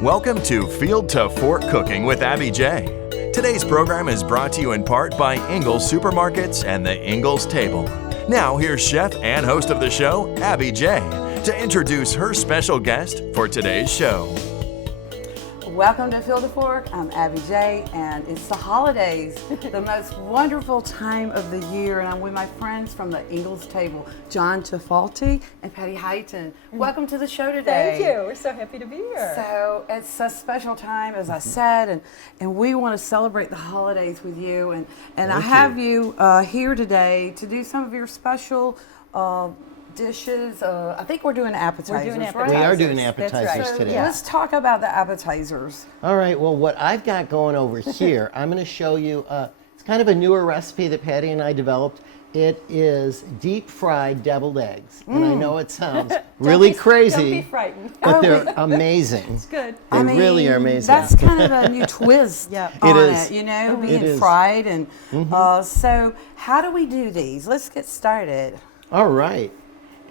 Welcome to Field to Fork Cooking with Abby J. Today's program is brought to you in part by Ingles Supermarkets and the Ingles Table. Now here's chef and host of the show, Abby J, to introduce her special guest for today's show. Welcome to Field to Fork. I'm Abby J, and it's the holidays, the most wonderful time of the year, and I'm with my friends from the Ingles Table, John Tafalti and Patty Heighton. Welcome to the show today. Thank you. We're so happy to be here. So it's a special time, as I said, and we want to celebrate the holidays with you. And I have you here today to do some of your special dishes. I think we're doing appetizers, right? We are doing appetizers So today. let's talk about the appetizers. All right, well, what I've got going over here, I'm going to show you, it's kind of a newer recipe that Patty and I developed. It is deep fried deviled eggs. And I know it sounds really crazy. Don't be frightened. But they're amazing. It's good. They really are amazing. That's kind of a new twist It on is. it, you know, It being is. fried. And so how do we do these? Let's get started. All right.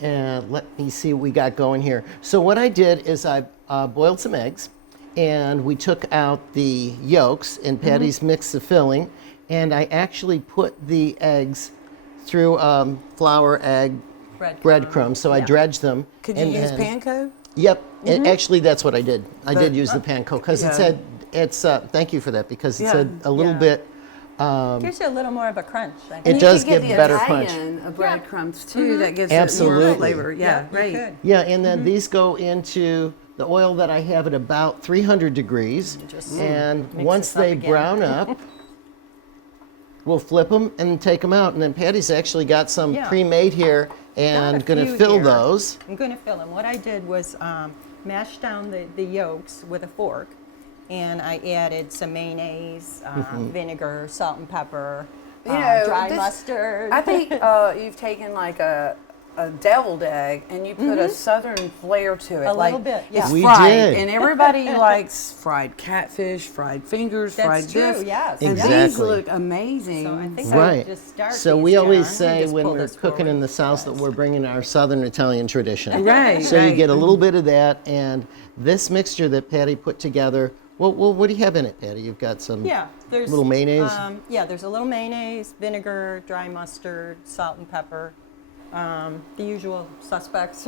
And let me see what we got going here. So what I did is I boiled some eggs, and we took out the yolks, and Patty's mixed the filling, and I actually put the eggs through flour, egg, breadcrumbs. So I dredged them. Could you use panko? Yep. And actually, that's what I did. I did use the panko because it said it's. Thank you for that, because it said a little bit. Gives you a little more of a crunch. I think. It does give better crunch. Of breadcrumbs too. That gives Absolutely. it more flavor. Yeah, you right. could. Yeah, and then these go into the oil that I have at about 300 degrees. And once this up they again. brown up, we'll flip them and take them out. And then Patty's actually got some pre-made here and Got a going to few fill here. those. I'm going to fill them. What I did was mash down the yolks with a fork, and I added some mayonnaise, vinegar, salt and pepper, You know, dry this- mustard. I think you've taken like a deviled egg and you put a southern flair to it. A like, little bit, It's yeah. We fried, did. and everybody likes fried catfish, fried fingers, That's fried true, this. yes. And these Exactly. look amazing. So I think Right. Just start So these, we always John. say Just when pull we're this cooking in forward. the South that we're bringing our Southern Italian tradition. Right, So you right. get a little bit of that, and this mixture that Patty put together. Well, what do you have in it, Patty? You've got some There's little mayonnaise. There's a little mayonnaise, vinegar, dry mustard, salt and pepper, the usual suspects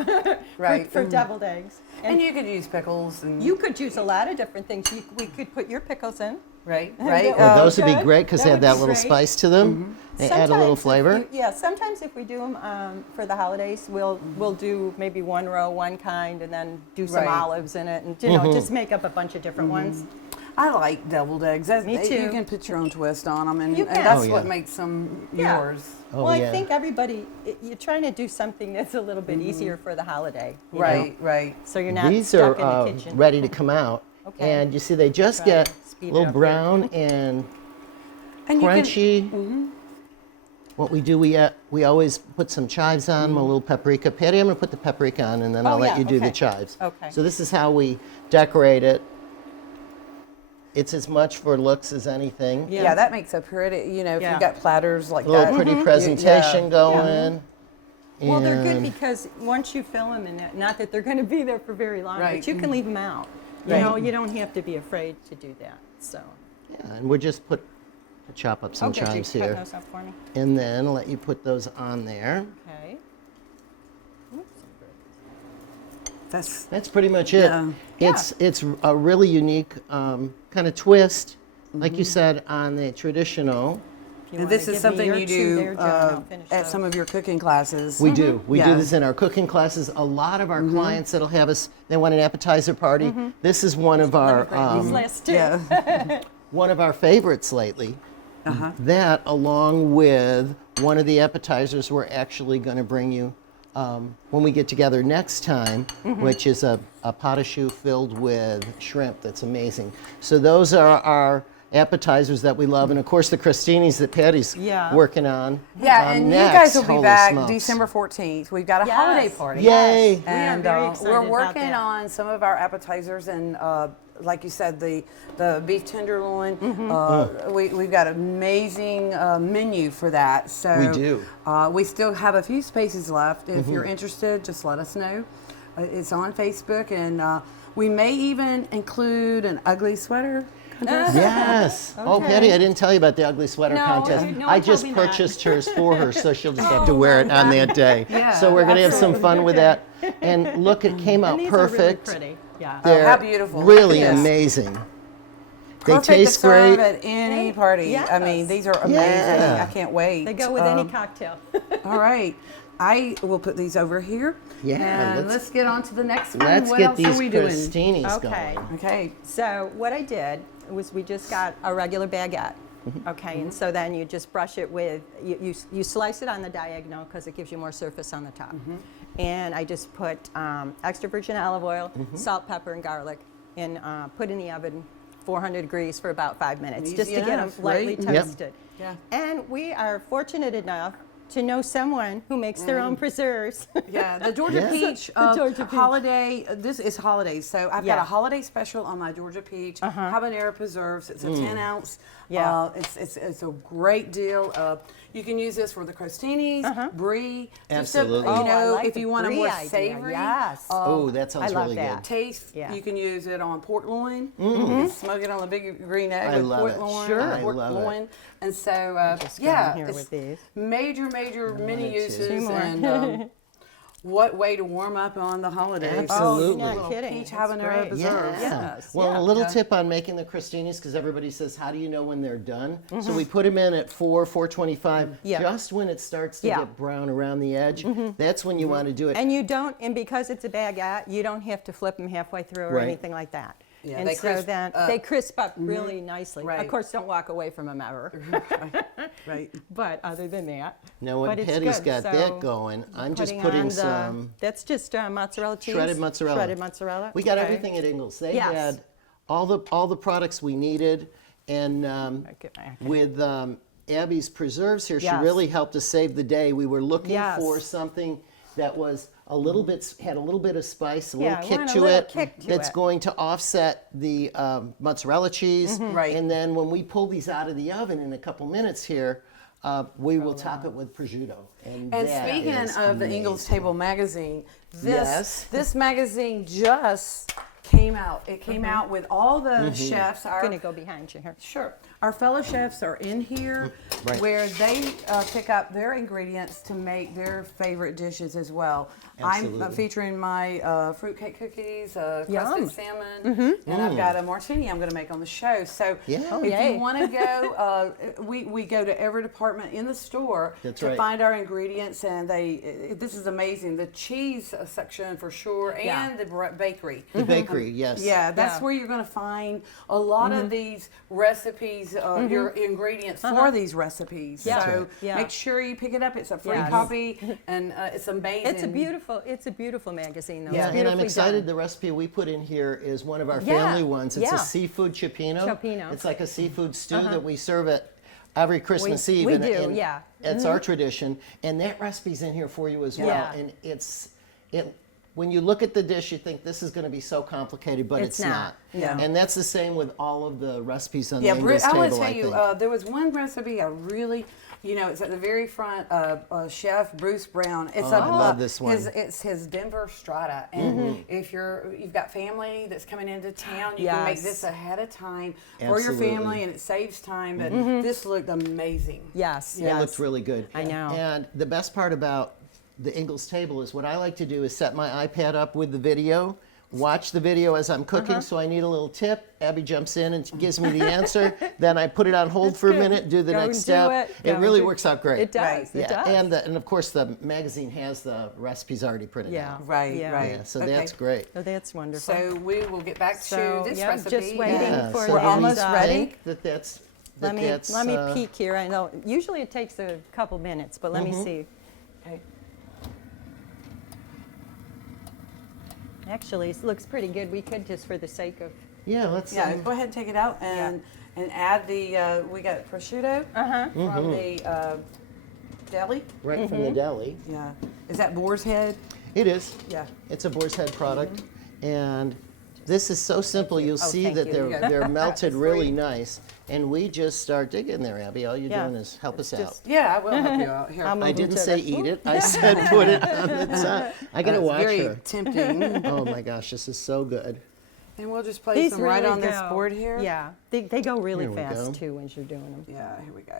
Right. for deviled eggs. And you could use pickles. And You could use a lot of different things. We could put your pickles in. right. Oh, those would be good. great because they That have would that be little great. spice to them. They add a little flavor. Sometimes if we do them for the holidays, we'll do maybe one row, one kind, and then do some Right. olives in it, and just make up a bunch of different ones. I like deviled eggs. Me too. You can put your own twist on them, and, You and can. that's Oh, what yeah. makes them Yeah. yours. Oh, Well, yeah. I think everybody, you're trying to do something that's a little bit easier for the holiday. you know? Right, right. So you're not These stuck are in the kitchen. ready to come out. Okay. And you see they just Try get to speed a it little up here. brown and And you can- crunchy. What we do, we always put some chives on them, a little paprika. Patty, I'm going to put the paprika on, and then I'll let yeah, you do the okay. chives. Okay. So this is how we decorate it. It's as much for looks as anything. Yeah. Yeah, that makes a pretty, you know, if Yeah. you've got platters like A little that. pretty presentation Yeah. going. Well, they're good And- because once you fill them in, not that they're going to be there for very long, Right. but you can leave them out. You Right. know, you don't have to be afraid to do that. So, Yeah, and we'll just chop up some okay, you chives cut here. those up for me. And then let you put those on there. Okay. Oops. That's Pretty much it. Yeah. It's a really unique kind of twist, like you said, on the traditional. If you and wanna this give is me something your you two do there, John, I'll finish at those. some of your cooking classes. We do. We Yeah. do this in our cooking classes. A lot of our clients that'll have us, they want an appetizer party. This is one of our These last two. Yeah. one of our favorites lately. That, along with one of the appetizers we're actually going to bring you when we get together next time, which is a pot au choux filled with shrimp. That's amazing. So those are our appetizers that we love, and of course the crostinis that Patty's Yeah. working on. Yeah, and next. you guys will be Holy back smokes. December 14th. We've got a Yes. holiday party. Yay! And We are very we're excited about working that. on some of our appetizers and like you said, the beef tenderloin. We've got an amazing menu for that. So We do. We still have a few spaces left. If you're interested, just let us know. It's on Facebook, and we may even include an ugly sweater contest. Yes. Oh, Okay. Patty, I didn't tell you about the ugly sweater No, contest. no one I told just me that. purchased hers for her, so she'll just have to wear it on that day. Yeah, So we're going to have some absolutely. fun with that. And look, it came out And these perfect. are really pretty. Yeah. They're how beautiful. really Yes. amazing. They Perfect taste to serve great. at any party. I mean, Yes. these are amazing. Yeah. I can't wait. They go with any cocktail. All right. I will put these over here. Yeah, And let's get on to the next one. Let's What get else these are we doing? crostinis Okay. going. Okay. So what I did was we just got a regular baguette. Mm-hmm. Okay, and so then you just brush it with, you slice it on the diagonal because it gives you more surface on the top. Mm-hmm. And I just put extra virgin olive oil, Mm-hmm. salt, pepper, and garlic, and put in the oven 400 degrees for about 5 minutes, just Easy to get them enough, lightly right? Yep. toasted. Yeah. And we are fortunate enough to know someone who makes their own preserves. Yeah, the Georgia Yeah. Peach The Georgia Peach. holiday. This is holidays, so I've got Yeah. a holiday special on my Georgia Peach habanero preserves. It's a 10-ounce. Yeah. It's a great deal. You can use this for the crostinis, brie. Just Absolutely. you Oh, I know, like if the you want a brie more idea. savory. Yes. Oh, that sounds I love really that. good. Taste. Yeah. You can use it on pork loin. You can smoke it on a big green egg I with love pork it. loin. Sure. I pork love it. loin. And so, Just go yeah, in here it's with these. major many too. uses. Two more. And what way to warm up on the holidays? Absolutely. Oh, you're Little not kidding. peach That's habanero great. preserves. Yes. Well, Yeah. a little Yeah. tip on making the crostinis, because everybody says, how do you know when they're done? So we put them in at 4:25, Yeah. just when it starts to Yeah. get brown around the edge. That's when you want to do it. And you don't, and because it's a baguette, you don't have to flip them halfway through or Right. anything like that. Yeah, and they so crisp then up. they crisp up really nicely. Right. Of course, don't walk away from them ever. Right. But other than that, Now, when but it's Patty's good. got So that going, I'm just on putting the- some That's just mozzarella cheese. shredded mozzarella. Shredded mozzarella. We got Okay. everything at Ingles. They Yes. had all the products we needed, and Okay. with Abby's preserves here, she Yes. really helped us save the day. We were looking Yes. for something that was a little bit had a little bit of spice, a Yeah, little we kick want a to little it, kick to that's it. going to offset the mozzarella cheese. Right. And then when we pull these out of the oven in a couple minutes here, we will top it with prosciutto. And that speaking is of the Ingles amazing. Table magazine, Yes. this magazine just came out. It came out with all the chefs. I'm gonna go behind you here. Sure. Our fellow chefs are in here Right. where they pick up their ingredients to make their favorite dishes as well. I'm Absolutely. featuring my fruitcake cookies, crusted Yum. salmon, and I've got a martini I'm going to make on the show. So Yeah. Oh, if yay. you want to go, we go to every department in the store That's to right. find our ingredients, and this is amazing. The cheese section for sure, and Yeah. the bakery. The bakery, yes. Yeah, that's Yeah. where you're going to find a lot of these recipes, your ingredients for these recipes. Yeah. So That's right. Yeah. make sure you pick it up. It's a free Yes. copy, and it's amazing. It's a beautiful magazine though. Yeah, It's And I'm beautifully excited. done. The recipe we put in here is one of our Yeah, family ones. It's yeah. a seafood cioppino. Cioppino. It's like a seafood stew that we serve at every Christmas Eve. we and, do, and yeah. It's our tradition, and that recipe's in here for you as well. Yeah. And when you look at the dish, you think this is going to be so complicated, but it's It's not. Yeah. And that's the same with all of the recipes on Yeah, the Ingles I table. want to tell I you, think. there was one recipe I really, it's at the very front. Chef Bruce Brown. It's I love this one. It's his Denver strata, and if you've got family that's coming into town, you can make Yes. this ahead of time for your Absolutely. family, and it saves time. But this looked amazing. Yes. It yes. looked really good. I know. And the best part about the Ingles table is what I like to do is set my iPad up with the video, watch the video as I'm cooking. So I need a little tip. Abby jumps in and gives me the answer. Then I put it on hold for a minute, do the Go next and step. do it. Go really and do- works out great. It does. Right. It does. And of course the magazine has the recipes already printed yeah. out. Right, Yeah. right. Yeah, so Okay. that's great. Oh, that's wonderful. So we will get back So, to this yeah, recipe. just waiting Yeah, for so We're the almost end, ready. think that's Let me that's, peek here. I know usually it takes a couple minutes, but let me see. Okay. Actually, it looks pretty good. We could just for the sake of. Yeah, let's Yeah, go ahead and take it out and add the. We got prosciutto from the deli. right from the deli. Yeah, is that boar's head? It is. Yeah. It's a boar's head product, and This is so simple. You'll see thank that you. they're melted really Sweet. nice. And we just start digging there, Abby. All you're Yeah. doing is help us out. Yeah, I will help you out here. I'm I moving didn't to say the- eat it. I said put it on the top. I gotta It's watch very her. tempting. Oh my gosh, this is so good. And we'll just place These them right really on this go- board here. Yeah, they go really Here we fast go. too as you're doing them. Yeah, here we go.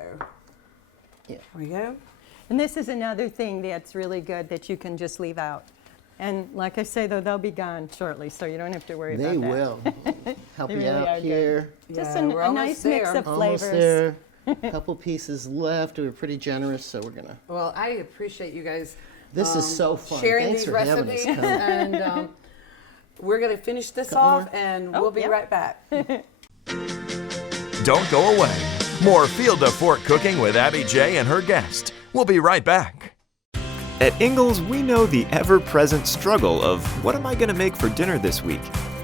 Yeah. Here we go. And this is another thing that's really good that you can just leave out. And like I say, though, they'll be gone shortly, so you don't have to worry They about that. will. Help They you really out are good. here. Just Yeah, we're a almost nice mix there. of Almost flavors. there. Couple pieces left. We were pretty generous, so we're gonna. Well, I appreciate you guys. This is so fun. Sharing Thanks these for having us recipes, come. and we're gonna finish this Couple off, more. and Oh, we'll be yeah. right back. Don't go away. More Field to Fork cooking with Abby J and her guest. We'll be right back. At Ingalls, we know the ever-present struggle of what am I going to make for dinner this week?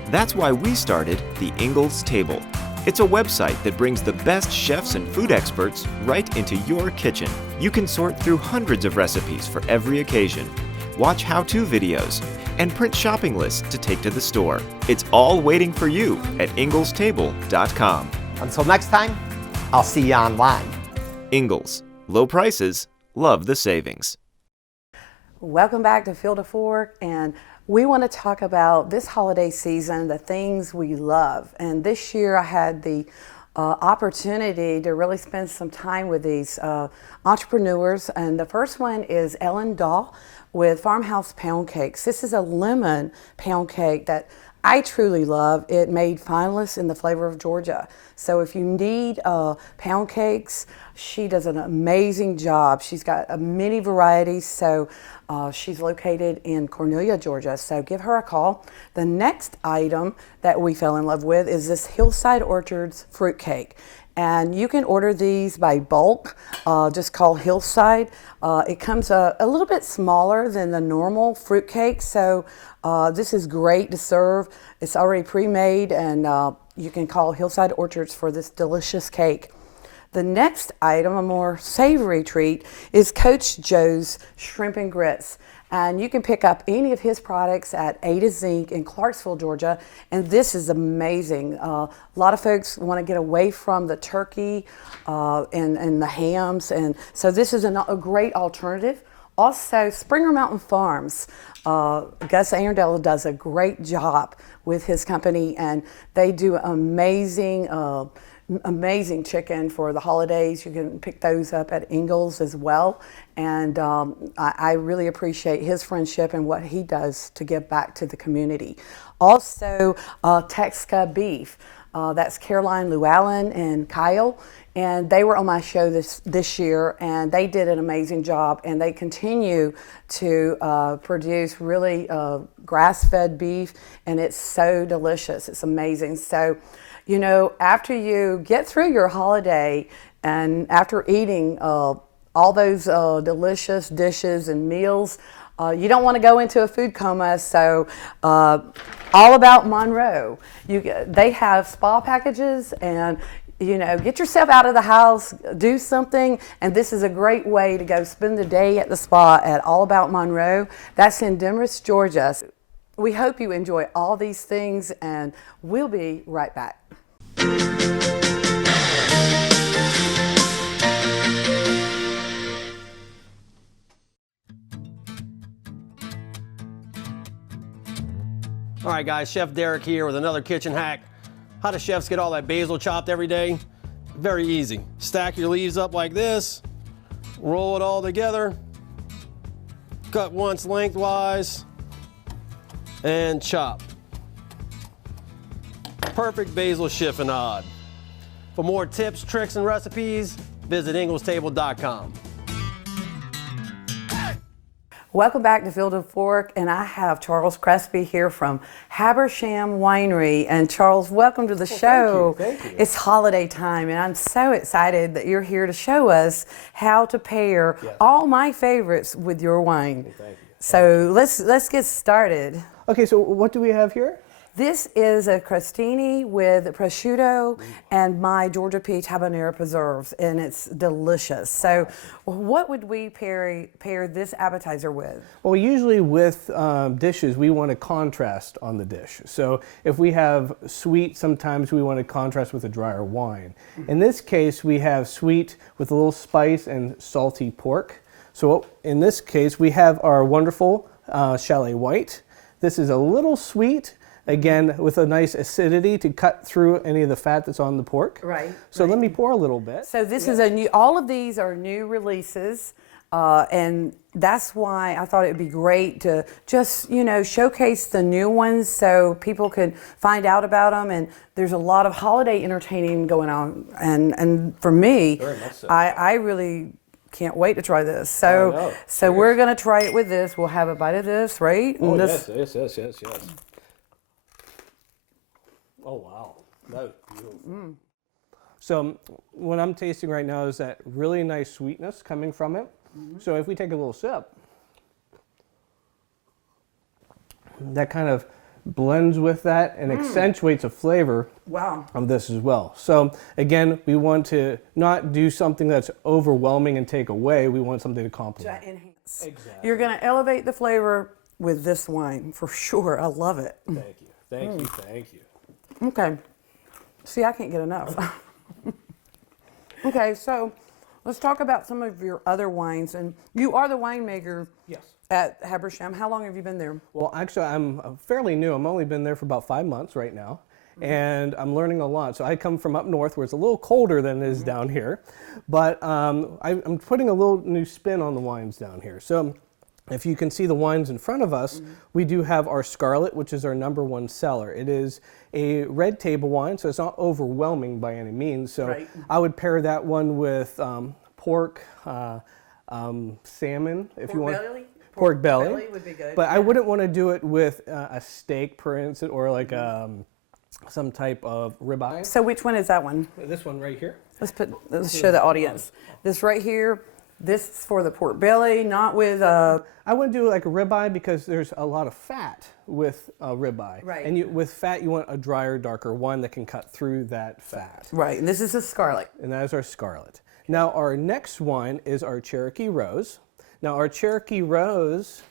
That's why we started the Ingalls Table. It's a website that brings the best chefs and food experts right into your kitchen. You can sort through hundreds of recipes for every occasion, watch how-to videos, and print shopping lists to take to the store. It's all waiting for you at inglestable.com. Until next time, I'll see you online. Ingalls. Low prices, love the savings. Welcome back to Field to Fork, and we want to talk about this holiday season, the things we love. And this year I had the opportunity to really spend some time with these entrepreneurs. And the first one is Ellen Dahl with Farmhouse Pound Cakes. This is a lemon pound cake that I truly love. It made finalists in the Flavor of Georgia. So if you need pound cakes, she does an amazing job. She's got many varieties. So she's located in Cornelia, Georgia. So give her a call. The next item that we fell in love with is this Hillside Orchards fruit cake. And you can order these by bulk, just call Hillside. It comes a little bit smaller than the normal fruit cake, so this is great to serve. It's already pre-made, and you can call Hillside Orchards for this delicious cake. The next item, a more savory treat, is Coach Joe's Shrimp and Grits. And you can pick up any of his products at Ada Zinc in Clarksville, Georgia. And this is amazing. A lot of folks want to get away from the turkey and the hams. And so this is a great alternative. Also, Springer Mountain Farms. Gus Ayerndale does a great job with his company, and they do amazing chicken for the holidays. You can pick those up at Ingalls as well. And I really appreciate his friendship and what he does to give back to the community. Also, Texca Beef. That's Caroline Llewellyn and Kyle. And they were on my show this year, and they did an amazing job. And they continue to produce really grass-fed beef, and it's so delicious. It's amazing. So, you know, after you get through your holiday and after eating all those delicious dishes and meals, you don't want to go into a food coma. So All About Monroe, they have spa packages, and you know, get yourself out of the house, do something, and this is a great way to go spend the day at the spa at All About Monroe. That's in Demorest, Georgia. We hope you enjoy all these things, and we'll be right back. All right, guys, Chef Derek here with another kitchen hack. How do chefs get all that basil chopped every day? Very easy. Stack your leaves up like this, roll it all together, cut once lengthwise, and chop. Perfect basil chiffonade. For more tips, tricks, and recipes, visit inglestable.com. Welcome back to Field to Fork, and I have Charles Crespi here from Habersham Winery. And Charles, welcome to the show. Thank you. It's holiday time, and I'm so excited that you're here to show us how to pair all my favorites with your wine. Thank you. So let's get started. Okay, so what do we have here? This is a crostini with prosciutto and my Georgia peach habanero preserves, and it's delicious. So what would we pair this appetizer with? Well, usually with dishes, we want a contrast on the dish. So if we have sweet, sometimes we want to contrast with a drier wine. In this case, we have sweet with a little spice and salty pork. So in this case, we have our wonderful Chalet White. This is a little sweet, again, with a nice acidity to cut through any of the fat that's on the pork. Right. So let me pour a little bit. So this is a new, all of these are new releases, and that's why I thought it would be great to just, showcase the new ones so people can find out about them. And there's a lot of holiday entertaining going on. And for me, I really can't wait to try this. So we're going to try it with this. We'll have a bite of this, right? Oh, this, yes. Oh, wow. That is beautiful. So what I'm tasting right now is that really nice sweetness coming from it. So if we take a little sip, that kind of blends with that and accentuates a flavor of this as well. So again, we want to not do something that's overwhelming and take away. We want something to complement. enhance. Exactly. You're going to elevate the flavor with this wine for sure. I love it. Thank you. Okay. See, I can't get enough. Okay, so let's talk about some of your other wines. And you are the winemaker at Habersham. How long have you been there? Well, actually, I'm fairly new. I've only been there for about 5 months right now, and I'm learning a lot. So I come from up north where it's a little colder than it is down here, but I'm putting a little new spin on the wines down here. So if you can see the wines in front of us, we do have our Scarlet, which is our #1 seller. It is a red table wine, so it's not overwhelming by any means. So I would pair that one with pork, salmon, if you want. Pork belly would be good. But I wouldn't want to do it with a steak, for instance, or like some type of ribeye. So which one is that one? This one right here. Let's show the audience. This right here, this is for the pork belly, not with I wouldn't do like a ribeye because there's a lot of fat with ribeye. Right. And with fat, you want a drier, darker one that can cut through that fat. Right, and this is a Scarlet. And that is our Scarlet. Now our next wine is our Cherokee Rose. Now our Cherokee Rose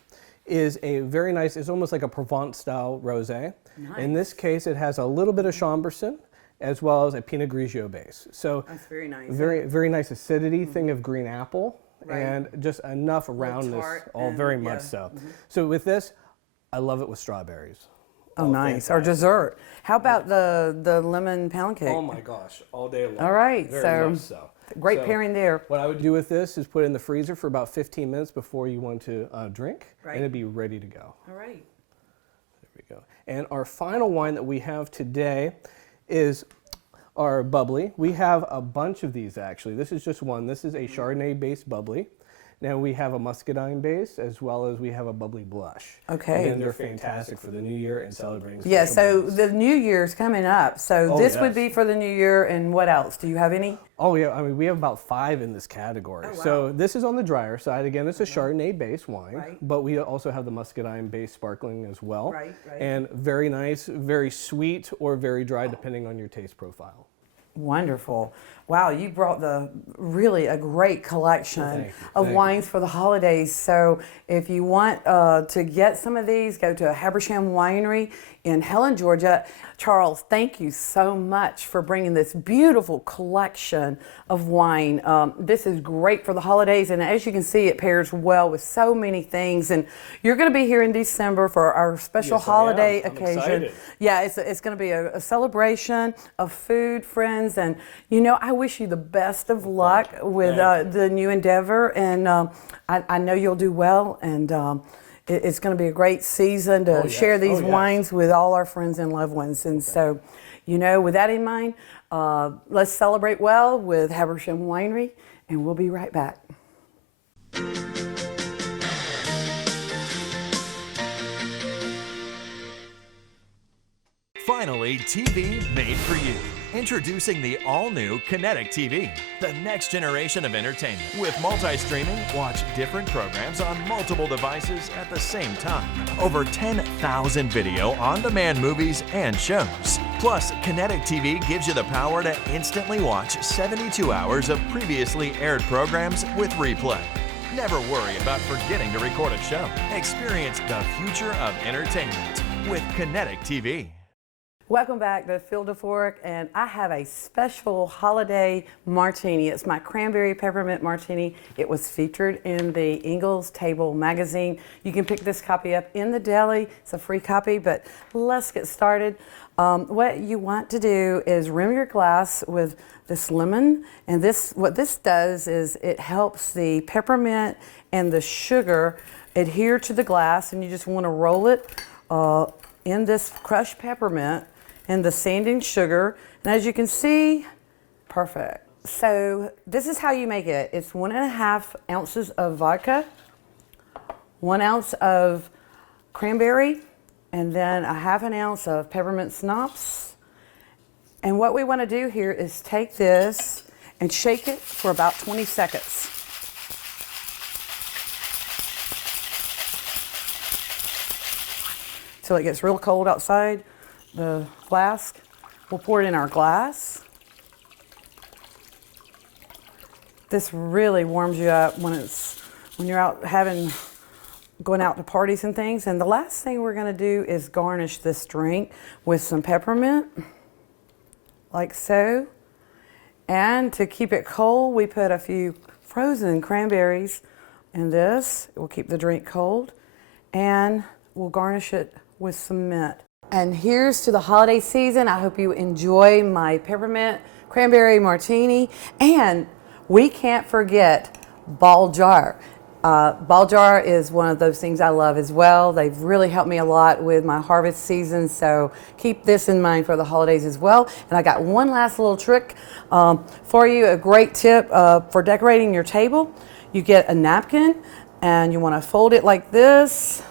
is a very nice, it's almost like a Provence style rosé. Nice. In this case, it has a little bit of Chambourcin as well as a Pinot Grigio base. So that's very nice. Very nice acidity, thing of green apple, and just enough roundness, very much so. So with this, I love it with strawberries. Oh, nice. Fantastic. Or dessert. How about the lemon pound cake? Oh my gosh, all day long. All right, Very much so. Great pairing there. What I would do with this is put it in the freezer for about 15 minutes before you want to drink, right. and it'd be ready to go. All right. There we go. And our final wine that we have today is our bubbly. We have a bunch of these actually. This is just one. This is a Chardonnay-based bubbly. Now we have a muscadine base as well as we have a bubbly blush. Okay. And they're fantastic for the new year and celebrating. Yeah, so the new year's coming up. So this would be for the new year, and what else? Do you have any? Oh yeah, I mean we have about 5 in this category. Oh, wow. So this is on the drier side. Again, it's a Chardonnay-based wine, but we also have the muscadine-based sparkling as well. Right. And very nice, very sweet or very dry depending on your taste profile. Wonderful. Wow, you brought really a great collection of wines for the holidays. So if you want to get some of these, go to Habersham Winery in Helen, Georgia. Charles, thank you so much for bringing this beautiful collection of wine. This is great for the holidays, and as you can see, it pairs well with so many things. And you're going to be here in December for our special holiday occasion. Excited. Yeah, it's going to be a celebration of food, friends, and I wish you the best of luck with the new endeavor, and I know you'll do well, and it's going to be a great season to share these wines with all our friends and loved ones. And so, with that in mind, let's celebrate well with Habersham Winery, and we'll be right back. Finally, TV made for you. Introducing the all-new Kinetic TV, the next generation of entertainment. With multi-streaming, watch different programs on multiple devices at the same time. Over 10,000 video on-demand movies and shows. Plus, Kinetic TV gives you the power to instantly watch 72 hours of previously aired programs with replay. Never worry about forgetting to record a show. Experience the future of entertainment with Kinetic TV. Welcome back to Field to Fork, and I have a special holiday martini. It's my cranberry peppermint martini. It was featured in the Ingles Table magazine. You can pick this copy up in the deli. It's a free copy, but let's get started. What you want to do is rim your glass with this lemon, and what this does is it helps the peppermint and the sugar adhere to the glass, and you just want to roll it in this crushed peppermint and the sanding sugar. And as you can see, perfect. So this is how you make it. It's 1.5 ounces of vodka, 1 ounce of cranberry, and then 1/2 ounce of peppermint schnapps. And what we want to do here is take this and shake it for about 20 seconds. Till it gets real cold outside the flask. We'll pour it in our glass. This really warms you up when you're out going out to parties and things. And the last thing we're going to do is garnish this drink with some peppermint, like so. And to keep it cold, we put a few frozen cranberries in this. It will keep the drink cold. And we'll garnish it with some mint. And here's to the holiday season. I hope you enjoy my peppermint cranberry martini. And we can't forget Ball Jar. Ball Jar is one of those things I love as well. They've really helped me a lot with my harvest season, so keep this in mind for the holidays as well. And I got one last little trick for you, a great tip for decorating your table. You get a napkin and you want to fold it like this,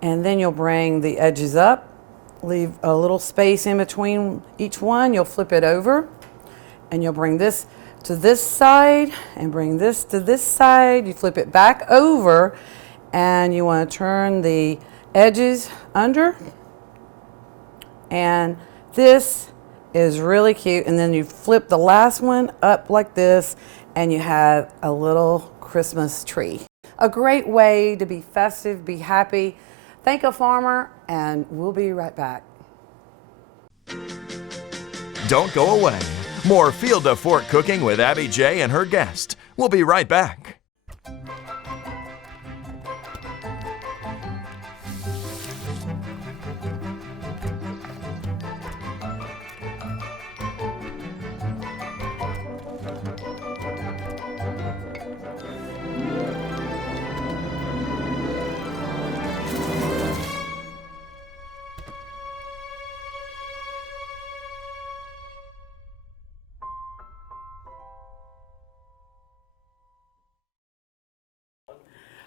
and then you'll bring the edges up. Leave a little space in between each one. You'll flip it over, and you'll bring this to this side and bring this to this side. You flip it back over, and you want to turn the edges under. And this is really cute. And then you flip the last one up like this, and you have a little Christmas tree. A great way to be festive, be happy. Thank a farmer, and we'll be right back. Don't go away. More Field to Fork cooking with Abby J and her guest. We'll be right back.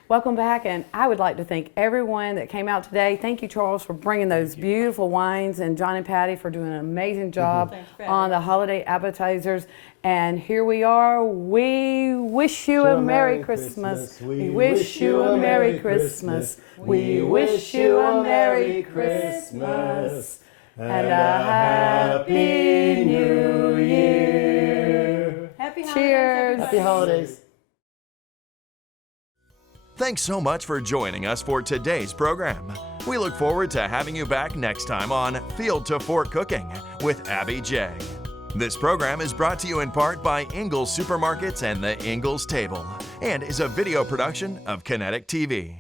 Welcome back, and I would like to thank everyone that came out today. Thank you, Charles, for bringing those beautiful wines, and John and Patty for doing an amazing job on the holiday appetizers. And here we are. We wish you a Merry Christmas. We wish you a Merry Christmas. We wish you a Merry Christmas and a Happy New Year. Happy holidays, Cheers. Happy holidays. Thanks so much for joining us for today's program. We look forward to having you back next time on Field to Fork Cooking with Abby J. This program is brought to you in part by Ingles Supermarkets and the Ingles Table, and is a video production of Kinetic TV.